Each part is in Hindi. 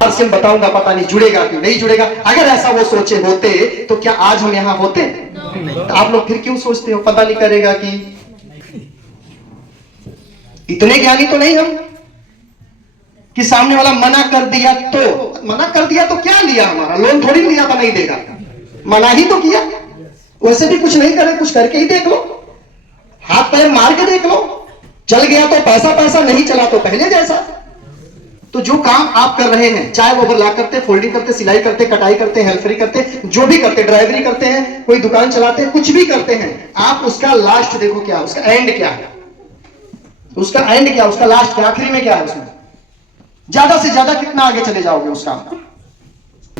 आरसीएम बताऊंगा, पता नहीं जुड़ेगा कि नहीं जुड़ेगा। अगर ऐसा वो सोचे होते तो क्या आज हम यहाँ होते? तो आप लोग फिर क्यों सोचते हो पता नहीं करेगा कि? इतने ज्ञानी तो नहीं हम कि सामने वाला मना कर दिया तो क्या लिया? हमारा लोन थोड़ी लिया था नहीं देगा, मना ही तो किया। वैसे भी कुछ नहीं करे, कुछ करके ही देख लो, हाथ पैर मार के देख लो। चल गया तो पैसा पैसा, नहीं चला तो पहले जैसा। तो जो काम आप कर रहे हैं, चाहे वो ओवरलॉक करते, फोल्डिंग करते, सिलाई करते, कटाई करते, हेल्परी करते, जो भी करते, ड्राइवरी करते हैं, कोई दुकान चलाते हैं, कुछ भी करते हैं, आप उसका लास्ट देखो क्या, उसका एंड क्या है, उसका एंड क्या, उसका लास्ट क्या, आखिरी में क्या है, उसमें ज्यादा से ज्यादा कितना आगे चले जाओगे उस काम में।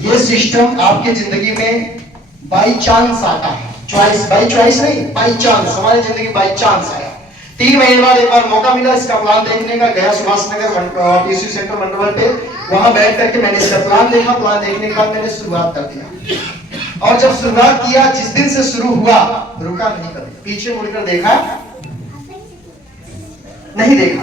ये सिस्टम आपकी जिंदगी में बाई चांस आता है, चॉइस, बाई चॉइस नहीं, बाई चांस। हमारी जिंदगी बाई चांस आया। 3 महीने बाद एक बार मौका मिला इसका प्लान देखने का, गया सुभाष नगर टीसी सेंटर मंडल पे, वहां बैठ करके मैंने इसका प्लान देखा। प्लान देखने के बाद मैंने शुरुआत कर दिया, और जब शुरुआत किया, जिस दिन से शुरू हुआ, रुका नहीं, कभी पीछे मुड़कर देखा नहीं, देखा।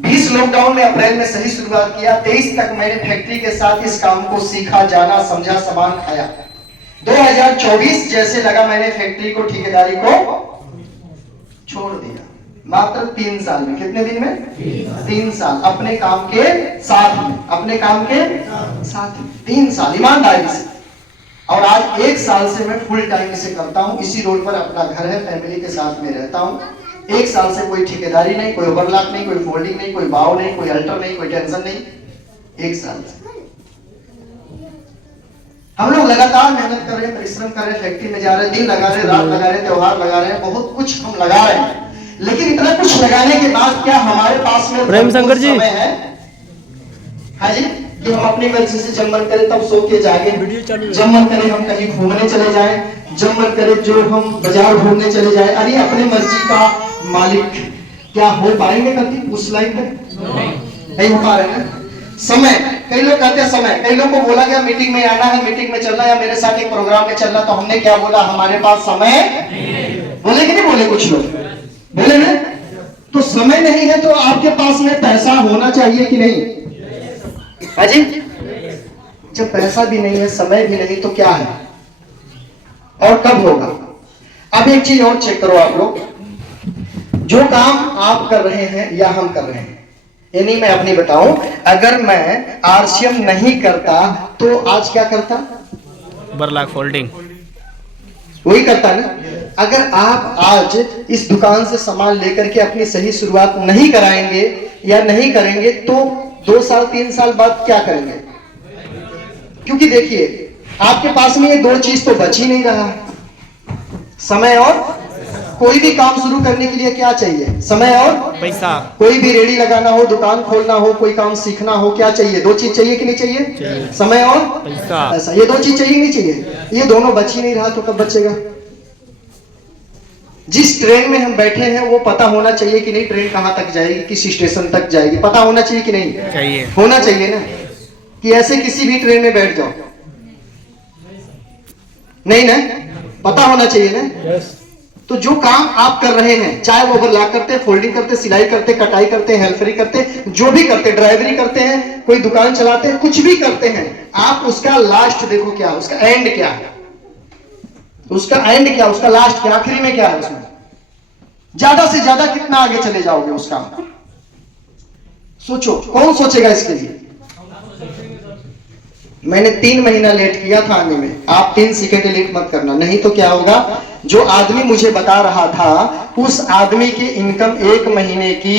20 लॉकडाउन में अप्रैल में सही शुरुआत किया, 23 तक मैंने फैक्ट्री के साथ इस काम को सीखा, जाना, समझा, सामान खाया। 2024 जैसे लगा, मैंने फैक्ट्री को, ठेकेदारी को छोड़ दिया। मात्र 3 साल में। कितने दिन में? 3 साल अपने काम के साथ में, अपने काम के साथ में 3 साल ईमानदारी से। और आज 1 साल से मैं फुल टाइम इसे करता हूं। इसी रोड पर अपना घर है, फैमिली के साथ में रहता हूं। 1 साल से कोई ठेकेदारी नहीं, कोई ओवरलॉक नहीं, कोई फोल्डिंग नहीं, कोई बाव नहीं, कोई अल्टर नहीं, कोई टेंशन नहीं। 1 साल से हम लोग लगातार मेहनत कर रहे हैं, परिश्रम कर रहे हैं, फैक्ट्री में जा रहे हैं, दिन लगा रहे हैं, रात लगा रहे हैं, त्योहार लगा रहे हैं, बहुत कुछ हम लगा रहे हैं। लेकिन इतना कुछ लगाने के बाद क्या हमारे पास में प्रेम शंकर जी समय है? हाँ जी, कि हम अपनी मर्जी से जब मन करे तब सो के जागे, जब मन करे हम कहीं घूमने चले जाएं, जब मन करे जो हम बाजार घूमने चले जाएं। अरे अपनी मर्जी का मालिक क्या हो पाएंगे कभी उस लाइन में? नहीं हो पा रहे हैं। समय, कई लोग कहते हैं समय, कई लोग को बोला गया मीटिंग में आना है, मीटिंग में चलना है, या मेरे साथ एक प्रोग्राम में चलना, तो हमने क्या बोला? हमारे पास समय बोले कि नहीं बोले? कुछ लोग बोले ना। तो समय नहीं है तो आपके पास में पैसा होना चाहिए कि नहीं? अजी, जब पैसा भी नहीं है, समय भी नहीं, तो क्या है और कब होगा? अब एक चीज और चेक करो आप लोग, जो काम आप कर रहे हैं या हम कर रहे हैं, यानी मैं अपनी बताऊं, अगर मैं आरसीएम नहीं करता तो आज क्या करता? ओवरलॉक फोल्डिंग वही करता ना। अगर आप आज इस दुकान से सामान लेकर के अपनी सही शुरुआत नहीं कराएंगे या नहीं करेंगे तो 2 साल 3 साल बाद क्या करेंगे? क्योंकि देखिए आपके पास में ये 2 चीज तो बच ही नहीं रहा, समय और कोई भी काम शुरू करने के लिए क्या चाहिए? समय और पैसा। कोई भी रेडी लगाना हो, दुकान खोलना हो, कोई काम सीखना हो, क्या चाहिए? 2 चीज चाहिए कि नहीं चाहिए? समय और पैसा। ये 2 चीज चाहिए कि नहीं चाहिए? ये दोनों बच ही नहीं रहा तो कब बचेगा? जिस ट्रेन में हम बैठे हैं वो पता होना चाहिए कि नहीं ट्रेन कहां तक जाएगी, किस स्टेशन तक जाएगी, पता होना चाहिए कि नहीं? चाहिए, होना चाहिए ना। कि ऐसे किसी भी ट्रेन में बैठ जाओ, नहीं ना, पता होना चाहिए ना। तो जो काम आप कर रहे हैं, चाहे वो ओवरलॉक करते, फोल्डिंग करते, सिलाई करते, कटाई करते, हेल्परी करते, जो भी करते, ड्राइवरी करते हैं, कोई दुकान चलाते हैं, कुछ भी करते हैं, आप उसका लास्ट देखो क्या, उसका एंड क्या है, उसका एंड क्या, उसका लास्ट क्या, आखिरी में क्या है, उसमें ज्यादा से ज्यादा कितना आगे चले जाओगे उस काम में? सोचो, कौन सोचेगा इसके लिए? मैंने 3 महीना लेट किया था आने में, आप 3 सेकंड लेट मत करना, नहीं तो क्या होगा? जो आदमी मुझे बता रहा था उस आदमी की इनकम 1 महीने की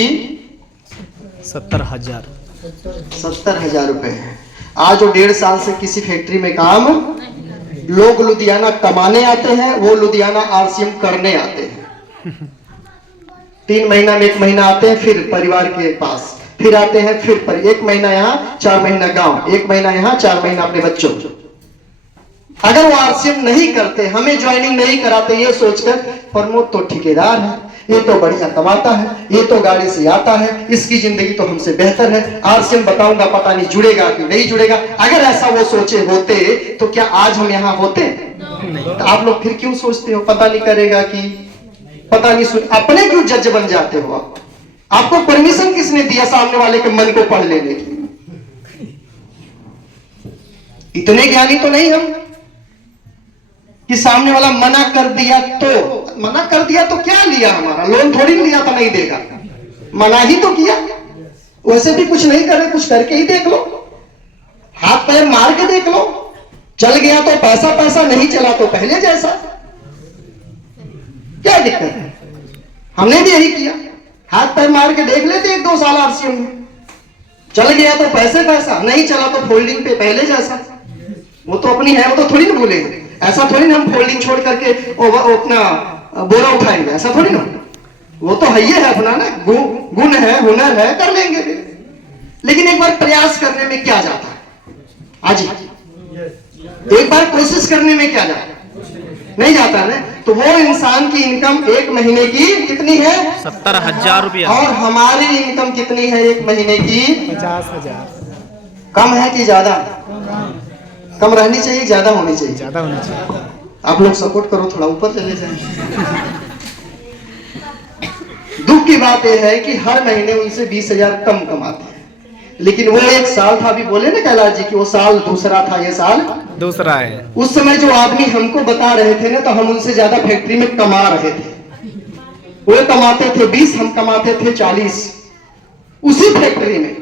70,000 रुपए है। आज वो 1.5 साल से किसी फैक्ट्री में काम, लोग लुधियाना कमाने आते हैं, वो लुधियाना आरसीएम करने आते हैं। 3 महीना में 1 महीना आते हैं, फिर परिवार के पास, फिर आते हैं, फिर पर 1 महीना यहाँ, 4 महीना गांव, 1 महीना यहाँ, 4 महीना अपने बच्चों। अगर वो आरसीएम नहीं करते, हमें ज्वाइनिंग नहीं कराते, ये सोचकर प्रमोद तो ठेकेदार है, ये तो बढ़िया कमाता है, ये तो गाड़ी से आता है, इसकी जिंदगी तो हमसे बेहतर है, आरसीएम बताऊंगा, पता नहीं जुड़ेगा कि नहीं जुड़ेगा। अगर ऐसा वो सोचे होते तो क्या आज हम यहाँ होते? तो आप लोग फिर क्यों सोचते हो पता नहीं करेगा कि, पता नहीं अपने क्यों जज बन जाते हो आप? आपको परमिशन किसने दिया सामने वाले के मन को पढ़ लेने की? इतने ज्ञानी तो नहीं हम कि सामने वाला मना कर दिया तो क्या लिया? हमारा लोन थोड़ी लिया था नहीं देगा, मना ही तो किया। वैसे भी कुछ नहीं कर रहे, कुछ करके ही देख लो, हाथ पैर मार के देख लो। चल गया तो पैसा पैसा, नहीं चला तो पहले जैसा। क्या दिक्कत है? हमने भी यही किया, हाथ पैर मार के देख लेते 1-2 साल आरसीएम में। चल गया तो पैसे पैसा, नहीं चला तो फोल्डिंग पे पहले जैसा। वो तो अपनी है, वो तो थोड़ी ना भूलेंगे। ऐसा थोड़ी ना हम फोल्डिंग छोड़ करके अपना बोरा उठाएंगे, ऐसा थोड़ी ना। वो तो है ही है अपना ना, गुण है, हुनर है, कर लेंगे। लेकिन एक बार प्रयास करने में क्या जाता है? आज एक बार कोशिश करने में क्या जाता है? नहीं जाता ना। तो वो इंसान की इनकम एक महीने की कितनी है? 70,000 रुपया। और हमारी इनकम कितनी है एक महीने की? 50,000। कम है कि ज्यादा? कम रहनी चाहिए, ज्यादा होनी चाहिए? ज्यादा होनी चाहिए। आप लोग सपोर्ट करो, थोड़ा ऊपर चले जाए। दुख की बात यह है कि हर महीने उनसे 20,000 कम कमाते हैं। लेकिन वो एक साल था, अभी बोले ना कैलाश जी कि वो साल दूसरा था, ये साल दूसरा है। उस समय जो आदमी हमको बता रहे थे ना, तो हम उनसे ज्यादा फैक्ट्री में कमा रहे थे। वो कमाते थे 20, हम कमाते थे 40। उसी फैक्ट्री में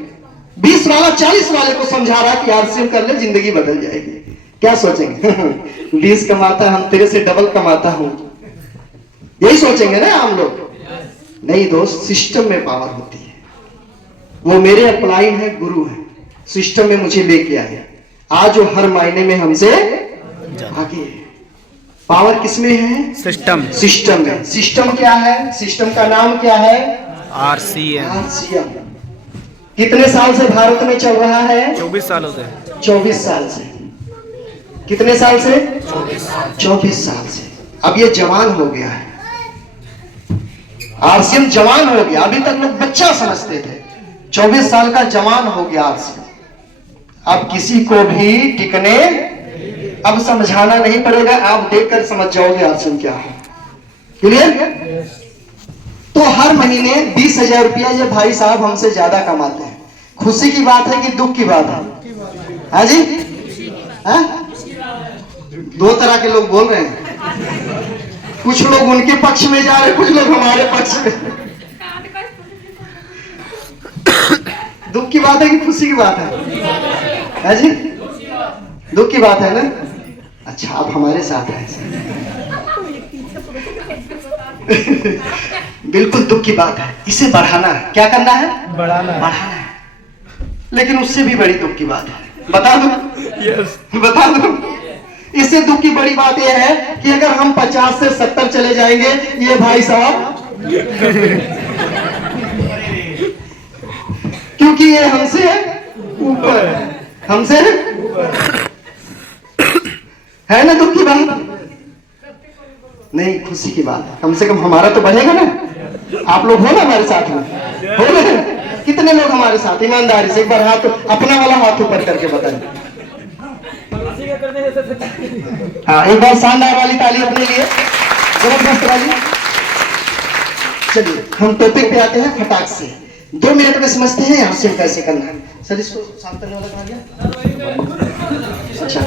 20 वाला 40 वाले को समझा रहा कि आरसीएम कर ले, जिंदगी बदल जाएगी। क्या सोचेंगे? 20 कमाता, हम तेरे से डबल कमाता हूं, यही सोचेंगे ना हम लोग। नहीं दोस्त, सिस्टम में पावर होती है। वो मेरे अपलाइन है, गुरु है, सिस्टम में मुझे लेके आए। आज वो हर मायने में हमसे आगे है। पावर किसमें है? सिस्टम। सिस्टम में। सिस्टम क्या है? सिस्टम का नाम क्या है? आरसीएम। आरसीएम। कितने साल से भारत में चल रहा है? 24 सालों से। 24 साल से। कितने साल से? 24 साल से। अब ये जवान हो गया है, आरसीएम जवान हो गया। अभी तक लोग बच्चा समझते थे, 24 साल का जवान हो गया आरसीएम। अब किसी को भी टिकने, अब समझाना नहीं पड़ेगा, आप देखकर समझ जाओगे आरसीएम क्या है। क्लियर? तो हर महीने 20,000 रुपया ये भाई साहब हमसे ज्यादा कमाते हैं। खुशी की बात है कि दुख की बात है? हाँ जी, हाँ? 2 तरह के लोग बोल रहे हैं। कुछ लोग उनके पक्ष में जा रहे, कुछ लोग हमारे पक्ष में। दुख की बात है कि खुशी की बात है जी? दुख की बात है ना? अच्छा, आप हमारे साथ हैं। बिल्कुल दुख की बात है। इसे बढ़ाना है। क्या करना है? बढ़ाना है। लेकिन उससे भी बड़ी दुख की बात है, बता दूं? यस। बता दूं? इससे दुख की बड़ी बात यह है कि अगर हम 50 से 70 चले जाएंगे, ये भाई साहब क्योंकि ये हमसे ऊपर है, हमसे है ना। दुख की बात नहीं, खुशी की बात है। कम से कम हमारा तो बढ़ेगा ना। आप लोग हो ना हमारे साथ में? हो ना? कितने लोग हमारे साथ? ईमानदारी से एक बार हाथ, अपना वाला हाथ ऊपर करके बताएं। हाँ, एक बार शानदार वाली ताली अपने लिए, जबरदस्त वाली। चलिए हम टॉपिक पे आते हैं फटाक से। 2 मिनट में समझते हैं आरसीएम कैसे करना है। सर इसको साफ करने वाला कहा गया? अच्छा,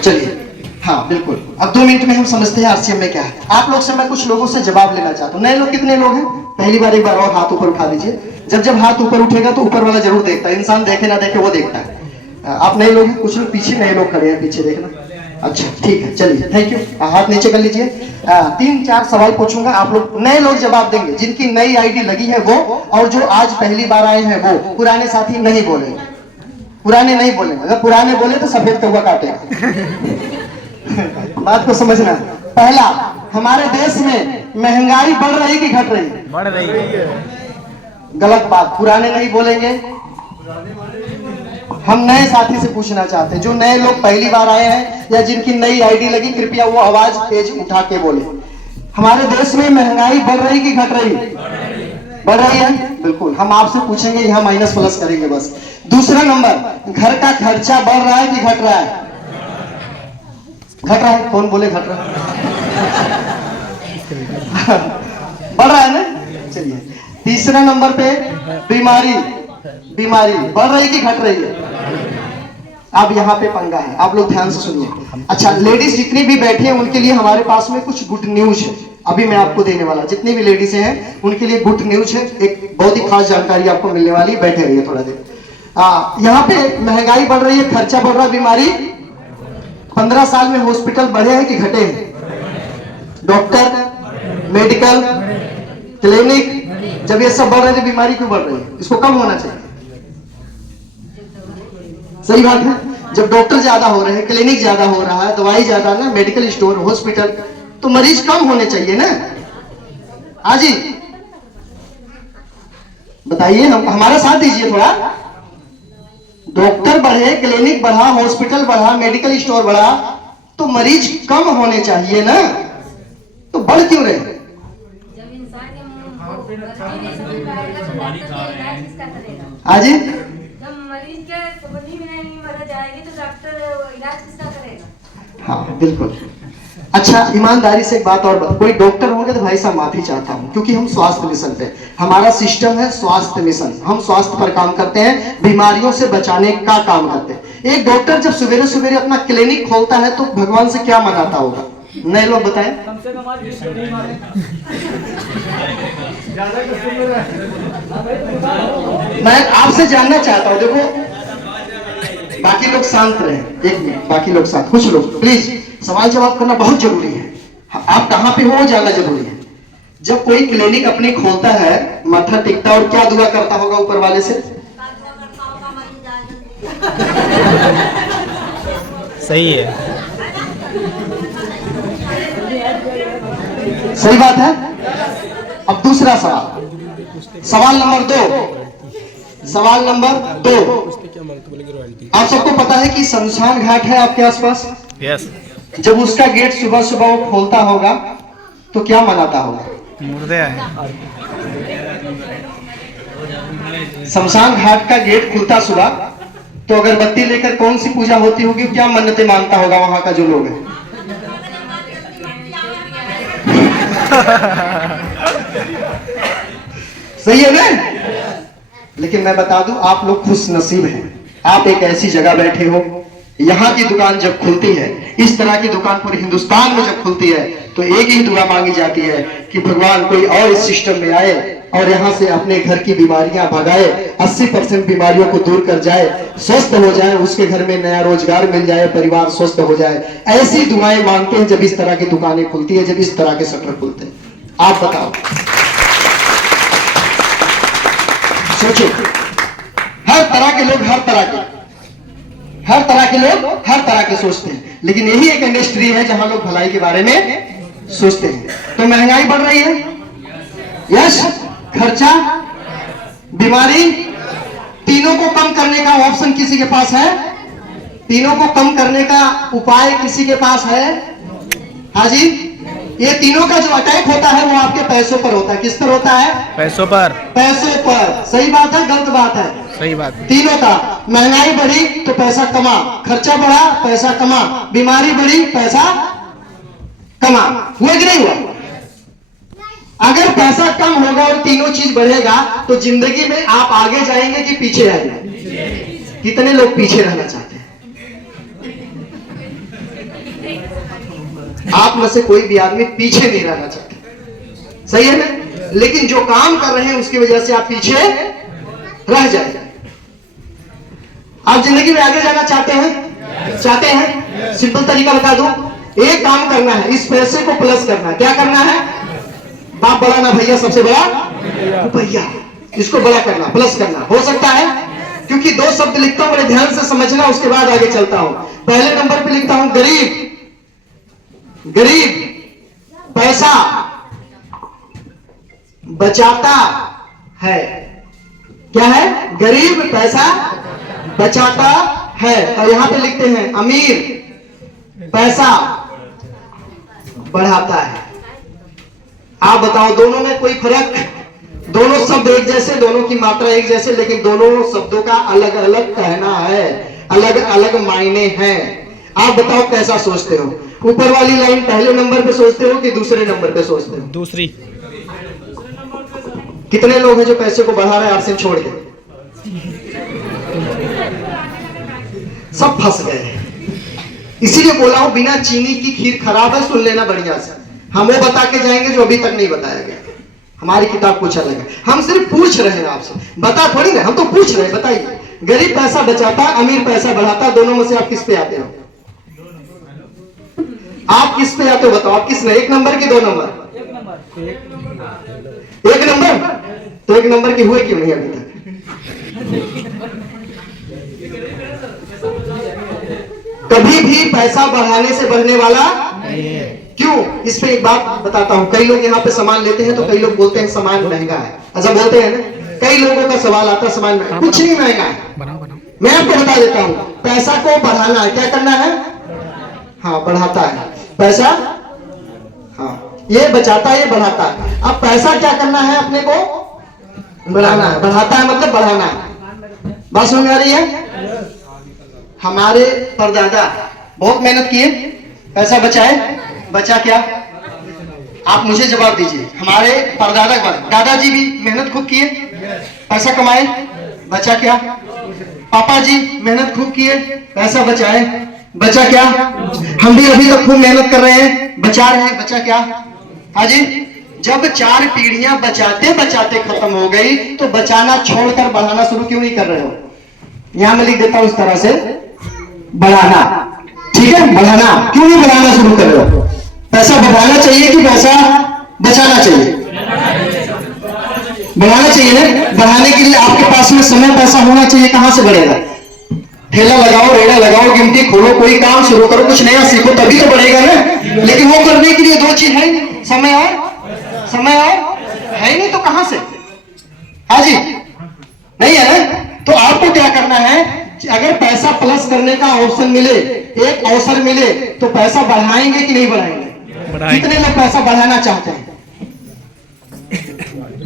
चलिए। हाँ बिल्कुल, अब 2 मिनट में हम समझते हैं आरसीएम में क्या है। आप लोग से मैं कुछ लोगों से जवाब लेना चाहता हूँ। नए लोग कितने लोग हैं? पहली बार एक बार और हाथ ऊपर उठा दीजिए। जब हाथ ऊपर उठेगा तो ऊपर वाला जरूर देखता है, इंसान देखे ना देखे वो देखता है। आप नए लोग हैं, कुछ लोग पीछे नए लोग खड़े हैं, पीछे देखना। अच्छा ठीक है, चलिए थैंक यू। हाथ नीचे कर लीजिए। 3-4 सवाल पूछूंगा, आप लोग नए लोग जवाब देंगे। जिनकी नई आईडी लगी है वो, और जो आज पहली बार आए हैं वो। पुराने साथी नहीं बोलेंगे, पुराने नहीं बोलेंगे। अगर पुराने बोले तो सफेद कौवा काटेगा। बात को समझना। पहला, हमारे देश में महंगाई बढ़ रही कि घट रही? बढ़ रही है। गलत बात, पुराने नहीं बोलेंगे। हम नए साथी से पूछना चाहते हैं, जो नए लोग पहली बार आए हैं या जिनकी नई आईडी लगी, कृपया वो आवाज तेज उठा के बोले। हमारे देश में महंगाई बढ़ रही कि घट रही? बढ़ रही है। बिल्कुल, हम आपसे पूछेंगे, यहाँ माइनस प्लस करेंगे बस। दूसरा नंबर, घर का खर्चा बढ़ रहा है कि घट रहा है? घट रहा है। कौन बोले घट रहा है? बढ़ रहा है ना? चलिए तीसरे नंबर पे बीमारी बढ़ रही कि घट रही है? अब यहाँ पे पंगा है, आप लोग ध्यान से सुनिए। अच्छा, लेडीज जितनी भी बैठी हैं उनके लिए हमारे पास में कुछ गुड न्यूज है, अभी मैं आपको देने वाला। जितनी भी लेडीज हैं उनके लिए गुड न्यूज है, एक बहुत ही खास जानकारी आपको मिलने वाली। बैठे रहिए थोड़ा देर। यहाँ पे महंगाई बढ़ रही है, खर्चा बढ़ रहा है, बीमारी। 15 साल में हॉस्पिटल बढ़े हैं कि घटे हैं? डॉक्टर, मेडिकल, क्लिनिक, जब ये सब बढ़ रहे हैं तो बीमारी क्यों बढ़ रही है? इसको कम होना चाहिए। सही बात है। जब डॉक्टर ज्यादा हो रहे हैं, क्लिनिक ज्यादा हो रहा है, दवाई ज्यादा ना, मेडिकल स्टोर, हॉस्पिटल, तो मरीज कम होने चाहिए ना। हाँ जी, बताइए, हम हमारा साथ दीजिए थोड़ा। डॉक्टर बढ़े, क्लिनिक बढ़ा, हॉस्पिटल बढ़ा, मेडिकल स्टोर बढ़ा, तो मरीज कम होने चाहिए ना, तो बढ़ क्यों रहे? जब इंसान के मुंह नहीं समझ पाएगा तो डॉक्टर का इलाज किसका करेगा? हाँ जी, जब मरीज के समझ में नहीं मदद जाएगी तो डॉक्टर इलाज किसका करेगा? हाँ बिल्कुल। अच्छा, ईमानदारी से एक बात और, कोई डॉक्टर होंगे तो भाई साहब माफी चाहता हूं, क्योंकि हम स्वास्थ्य मिशन पे, हमारा सिस्टम है स्वास्थ्य मिशन, हम स्वास्थ्य पर काम करते हैं, बीमारियों से बचाने का काम करते हैं। एक डॉक्टर जब सवेरे सवेरे अपना क्लिनिक खोलता है तो भगवान से क्या मनाता होगा? नए लोग बताएं। कम से कम आज विश्व नहीं मारे ज्यादा कुछ नहीं रहा है। मैं आपसे जानना चाहता हूं, देखो बाकी लोग शांत रहे, एक मिनट, बाकी लोग शांत, कुछ लोग प्लीज, सवाल जवाब करना बहुत जरूरी है। आप कहां पे हो जानना जरूरी है। जब कोई क्लिनिक अपनी खोलता है, माथा टेकता और क्या दुआ करता होगा ऊपर वाले से? सही है। सही बात है। अब दूसरा सवाल, सवाल नंबर दो। आप सबको पता है कि शमशान घाट है आपके आसपास? यस। जब उसका गेट सुबह सुबह वो खोलता होगा तो क्या मनाता होगा? मुर्दे आए। शमशान घाट का गेट खुलता सुबह, तो अगरबत्ती लेकर कौन सी पूजा होती होगी? क्या मन्नतें मांगता होगा वहां का जो लोग है? सही है ना? लेकिन मैं बता दूं, आप लोग खुश नसीब हैं, आप एक ऐसी जगह बैठे हो, यहाँ की दुकान जब खुलती है, इस तरह की दुकान पूरे हिंदुस्तान में जब खुलती है, तो एक ही दुआ मांगी जाती है कि भगवान कोई और इस सिस्टम में आए और यहाँ से अपने घर की बीमारियां भगाए, 80% बीमारियों को दूर कर जाए, स्वस्थ हो जाए, उसके घर में नया रोजगार मिल जाए, परिवार स्वस्थ हो जाए। ऐसी दुआएं मांगते हैं जब इस तरह की दुकानें खुलती है, जब इस तरह के शटर खुलते हैं। आप बताओ, सोचो, हर तरह के लोग हर तरह के सोचते हैं, लेकिन यही एक इंडस्ट्री है जहां लोग भलाई के बारे में सोचते हैं। तो महंगाई बढ़ रही है, यस, खर्चा, बीमारी, तीनों को कम करने का ऑप्शन किसी के पास है? तीनों को कम करने का उपाय किसी के पास है? हाँ जी, ये तीनों का जो अटैक होता है वो आपके पैसों पर होता है। किस पर होता है? पैसों पर। पैसों पर। सही बात है, गलत बात है? सही बात। तीनों का। महंगाई बढ़ी तो पैसा कमा, खर्चा बढ़ा पैसा कमा, बीमारी बढ़ी पैसा कमा। हुआ कि नहीं हुआ? अगर पैसा कम होगा और तीनों चीज बढ़ेगा तो जिंदगी में आप आगे जाएंगे कि पीछे आएंगे? कितने लोग पीछे रहना चाहते हैं? आप में से कोई भी आदमी पीछे नहीं रहना चाहता, सही है ना? लेकिन जो काम कर रहे हैं उसकी वजह से आप पीछे रह जाएंगे। आप जिंदगी में आगे जाना चाहते हैं? चाहते हैं? सिंपल तरीका बता दूं, एक काम करना है, इस पैसे को प्लस करना है। क्या करना है? बाप बड़ा ना भैया, सबसे बड़ा भैया, इसको बड़ा करना, प्लस करना। हो सकता है, क्योंकि दो शब्द लिखता हूं, बड़े ध्यान से समझना, उसके बाद आगे चलता हूं। पहले नंबर पे लिखता हूं गरीब। पैसा बचाता है। क्या है? गरीब पैसा बचाता है। और यहां पे लिखते हैं अमीर पैसा बढ़ाता है। आप बताओ, दोनों में कोई फर्क? दोनों शब्द एक जैसे, दोनों की मात्रा एक जैसे, लेकिन दोनों शब्दों का अलग अलग कहना है, अलग अलग मायने हैं। आप बताओ कैसा सोचते हो? ऊपर वाली लाइन पहले नंबर पे सोचते हो कि दूसरे नंबर पे सोचते हो? दूसरी। कितने लोग हैं जो पैसे को बढ़ा रहे हैं आरसीएम छोड़ के? सब फंस गए हैं। इसीलिए बोला हूं बिना चीनी की खीर खराब है, सुन लेना बढ़िया से। हम वो बता के जाएंगे जो अभी तक नहीं बताया गया। हमारी किताब कुछ अलग है, हम सिर्फ पूछ रहे हैं आपसे, बता थोड़ी ना, हम तो पूछ रहे हैं। बताइए, गरीब पैसा बचाता, अमीर पैसा बढ़ाता, दोनों में से आप किस पे आते हो? आप किस पे आते हो बताओ? आप किस में, 1 नंबर की 2 नंबर? 1 नंबर। तो 1 नंबर के हुए क्यों नहीं अभी तक? कभी भी पैसा बढ़ाने से बढ़ने वाला क्यों? इस पे एक बात बताता हूं। कई लोग यहाँ पे सामान लेते हैं तो कई लोग बोलते हैं सामान महंगा है, ऐसा बोलते हैं ना। कई लोगों का सवाल आता है सामान महंगा, कुछ नहीं महंगा है। मैं आपको बता देता हूं, पैसा को बढ़ाना है, क्या करना है? हाँ, बढ़ाता है पैसा। हाँ, ये बचाता है, ये बढ़ाता है। अब पैसा क्या करना है? अपने को बढ़ाना है। बढ़ाता है मतलब बढ़ाना है। बात समझ आ रही है? हमारे परदादा बहुत मेहनत किए, पैसा बचाए। बचा क्या? आप मुझे जवाब दीजिए। हमारे परदादा दादाजी भी मेहनत खूब किए, पैसा कमाए। बचा क्या? पापा जी मेहनत खूब किए, पैसा बचाए। बचा क्या? हम भी अभी तक खूब मेहनत कर रहे हैं, बचा रहे हैं। बचा क्या? हाँ जी। जब 4 पीढ़ियां बचाते बचाते खत्म हो गई तो बचाना छोड़कर बढ़ाना शुरू क्यों नहीं कर रहे हो? यहां मैं लिख देता हूं इस तरह से, बढ़ाना। ठीक है, बढ़ाना। क्यों नहीं बढ़ाना शुरू कर रहे हो? पैसा बढ़ाना चाहिए कि पैसा बचाना चाहिए? बढ़ाना चाहिए ना। बढ़ाने के लिए आपके पास में समय पैसा होना चाहिए। कहां से बढ़ेगा? ठेला लगाओ, रेड़ा लगाओ, गिनती खोलो, कोई काम शुरू करो, कुछ नया सीखो, तभी तो बढ़ेगा ना। लेकिन वो करने के लिए 2 चीज है, समय और है ही नहीं, तो कहां से? हाँ जी, नहीं है ना। तो आपको क्या करना है? अगर पैसा प्लस करने का ऑप्शन मिले, एक अवसर मिले, तो पैसा बढ़ाएंगे कि नहीं बढ़ाएंगे? कितने लोग पैसा बढ़ाना चाहते हैं?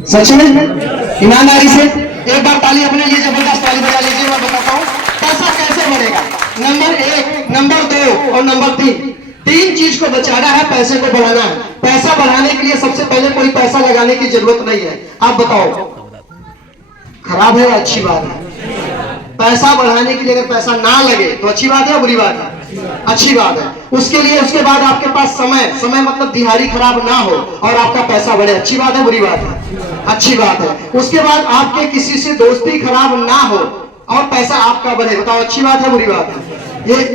सच में, ईमानदारी से एक बार ताली अपने लिए जबरदस्त ताली बजा लीजिए। मैं बताता हूं पैसा कैसे बढ़ेगा। नंबर 1, नंबर 2 और नंबर 3 चीज को बचाना है, पैसे को बढ़ाना है। पैसा बढ़ाने के लिए सबसे पहले कोई पैसा लगाने की जरूरत नहीं है। आप बताओ, खराब है या अच्छी बात है? पैसा बढ़ाने के लिए अगर पैसा ना लगे तो अच्छी बात है या बुरी बात है? अच्छी बात है। उसके लिए उसके बाद आपके पास समय मतलब दिहाड़ी खराब ना हो और आपका पैसा बढ़े, अच्छी बात है बुरी बात है? अच्छी बात है। उसके बाद आपके किसी से दोस्ती खराब ना हो और पैसा आपका बढ़े, बताओ अच्छी बात है बुरी बात है?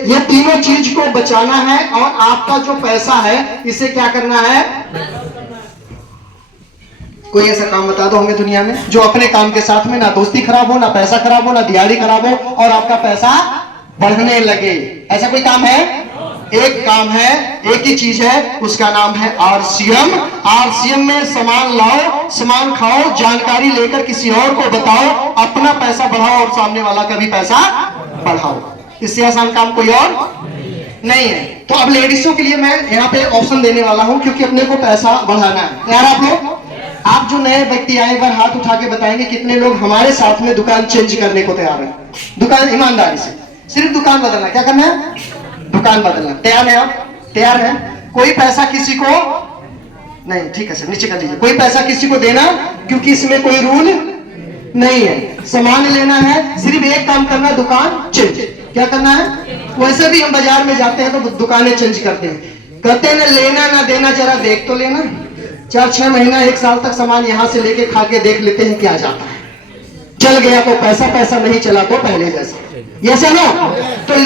ये तीनों चीज को बचाना है और आपका जो पैसा है इसे क्या करना है? कोई ऐसा काम बता दो हमें दुनिया में जो अपने काम के साथ में ना दोस्ती खराब हो, ना पैसा खराब हो, ना दिहाड़ी खराब हो और आपका पैसा बढ़ने लगे। ऐसा कोई काम है? एक काम है, एक ही चीज है, उसका नाम है आरसीएम। आरसीएम में सामान लाओ, सामान खाओ, जानकारी लेकर किसी और को बताओ, अपना पैसा बढ़ाओ और सामने वाला का भी पैसा बढ़ाओ। इससे आसान काम कोई और नहीं है। तो अब लेडीजों के लिए मैं यहाँ पे ऑप्शन देने वाला हूँ, क्योंकि अपने को पैसा बढ़ाना है। यार आप लोग, आप जो नए व्यक्ति आए, एक बार हाथ उठा के बताएंगे कितने लोग हमारे साथ में दुकान चेंज करने को तैयार है? दुकान, ईमानदारी से, सिर्फ दुकान बदलना। क्या करना है? दुकान बदलना। तैयार है आप? तैयार है? कोई पैसा किसी को नहीं? ठीक है सर, नीचे कर दीजिए। कोई पैसा किसी को देना, क्योंकि इसमें कोई रूल नहीं है। सामान लेना है, सिर्फ एक काम करना, दुकान चेंज। क्या करना है? वैसे भी हम बाजार में जाते हैं तो दुकानें चेंज करते हैं ना, लेना ना देना जरा देख तो लेना। 4-6 महीना 1 साल तक सामान यहां से लेके खा के देख लेते हैं क्या जाता है। चल गया तो पैसा नहीं चला तो पहले जैसा, ये ना। तो